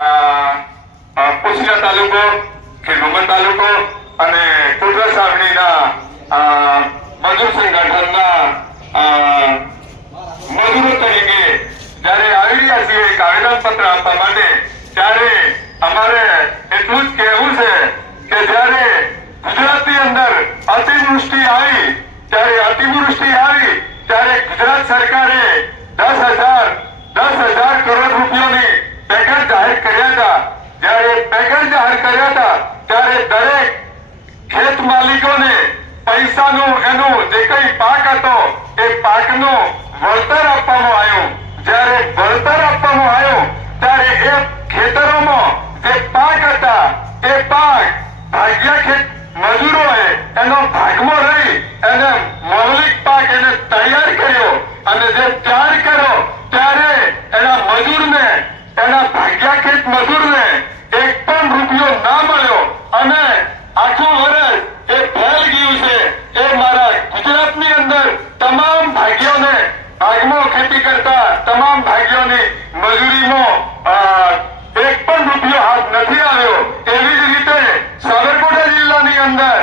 પોશિયા તાલુકો ખેડૂત તાલુકો અને કોટરા સાવણીના મજૂર સંગઠનના મજૂરો તરીકે જ્યારે આવી રહ્યા છીએ એક આવેદનપત્ર આપવા માટે, ત્યારે અમારે એટલું જ કહેવું છે કે જ્યારે ગુજરાતની અંદર અતિવૃષ્ટિ આવી ત્યારે ગુજરાત સરકારે 10,000 કરોડ રૂપિયાની પેકેજ જાહેર કર્યા હતા। જ્યારે પેકેજ જાહેર કર્યા હતા ત્યારે દરેક ખેત માલિકોને પૈસાનું એનું જે કઈ પાક હતો એ પાકનું વળતર આપવામાં આવ્યું। જ્યારે વળતર આપવામાં આવ્યું ત્યારે એ ખેતરોમાં જે પાક હતા એ પાક ભાગ્યા ખેત મજૂરોએ એનો ભાગમાં રહી એને મૌલિક પાક એને તૈયાર કર્યો અને જે તૈયાર કર્યો ત્યારે એના મજૂરને એના ભાગ્યા ખેત મજૂરને એક પણ રૂપિયો ના મળ્યો અને આખું વર્ષ એ ફેલ ગયું છે। એ મારા ગુજરાતની અંદર તમામ ભાગ્યોને ભાગમાં ખેતી કરતા તમામ ભાગ્યોની મજૂરીમાં એક પણ રૂપિયો હાથ નથી આવ્યો। એવી જ રીતે સાબરકાંઠા જિલ્લાની અંદર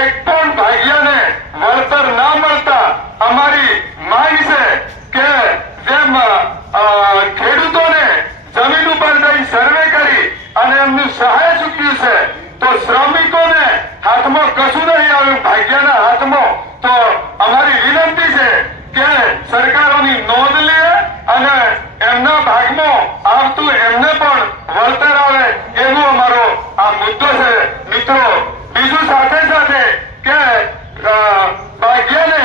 એક પણ ભાગ્યને વળતર ના મળતા અમારી માંગ છે કે જેમ ખેડૂતોને જમીન ઉપર જઈ સર્વે કરી અને એમનું સહાય ચૂક્યું છે તો શ્રમિકોને હાથમાં કશું નહીં આવ્યું ભાગ્યના હાથમાં, તો અમારી વિનંતી છે કે સરકારોની નોંધ લે અને એમના ભાગમાં આવતું એમને પણ વળતર આવે એવો અમારો આ મુદ્દો છે। મિત્રો, બીજું સાથે સાથે કે ભાગ્યને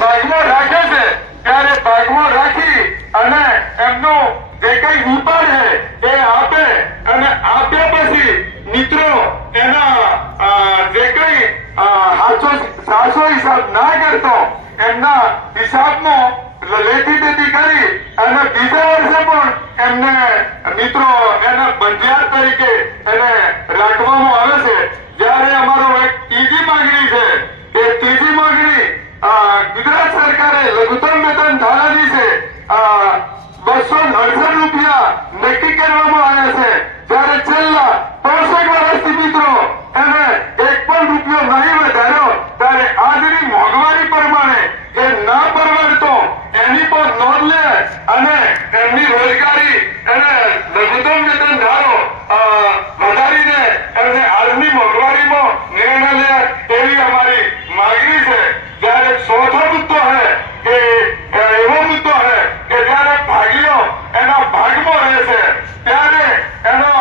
ભાગમાં રાખે છે ત્યારે ભાગમાં રાખી અને એમનું જે કઈ વિપાર છે એ આપે અને આપ્યા પછી મિત્રો એના જે કઈ સાચો હિસાબ ના કરતો એમના હિસાબમાં લેતી દેતી કરી અને બીજા વર્ષે પણ એમને મિત્રો એના બંધિયાર તરીકે એને રાખવામાં આવે છે। જ્યારે અમારો એક ત્રીજી માંગણી છે, એ ત્રીજી માંગણી ગુજરાત સરકારે લઘુત્તમ વેતન ધારાની છે 268 રૂપિયા નક્કી કરવામાં આવ્યા છે। જ્યારે છેલ્લા 65 વર્ષથી મિત્રો એને એક પણ રૂપિયો નહીં વધાર્યો, ત્યારે આજની મોંઘવારી પ્રમાણે એ ના પરવડતો એની પર નોંધ લે અને એમની રોજગારી એને લઘુત્તમ વેતન ધારો વધારીને એમને આજની મોંઘવારીમાં નિર્ણય લે એવી અમારી માંગણી છે। જ્યારે ચોથો મુદ્દો છે કે એવો મુદ્દો છે કે જ્યારે ભાગીઓ એના ભાગમાં રહે છે ત્યારે એનો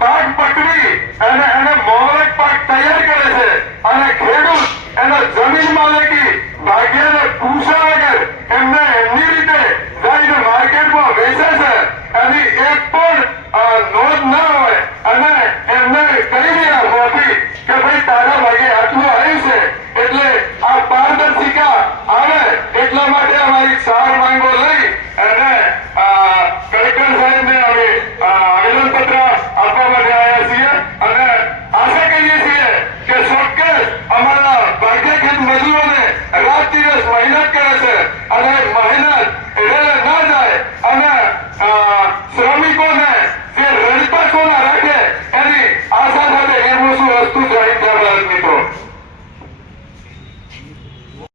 પાક પકડી અને એને મૌલિક પાક તૈયાર કરે છે અને ખેડૂત એના જમીન માલિકી ભાગ્યને પૂછ્યા વગર એમને એમની રીતે જઈને માર્કેટમાં વેચે છે। એની એક પણ